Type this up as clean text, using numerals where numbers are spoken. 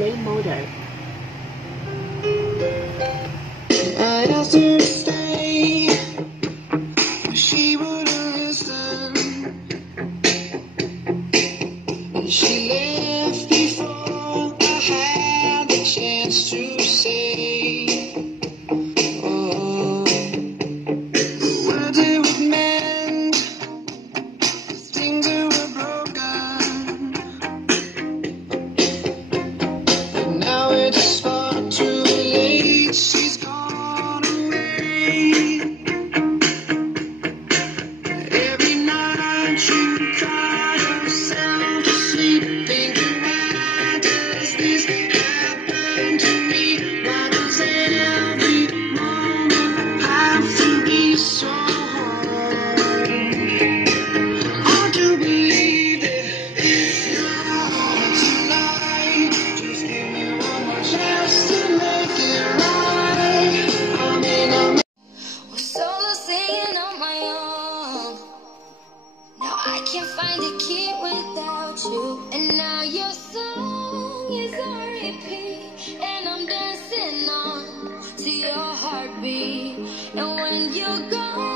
play model. I asked her to stay, but she wouldn't listen. And she left before I had the chance to say, oh, the words it would mend, the things that were broken. But now it's far too late, she's gone away. Every night you cry yourself to sleep, thinking, why does this happen to me? Why does every moment have to be so hard? Hard to believe it, if you're hard tonight. Just give me one more chance to make it right. I'm was solo singing on my own. Now I can't find a key without you. And now your song is on repeat, and I'm dancing on to your heartbeat. And when you're gone,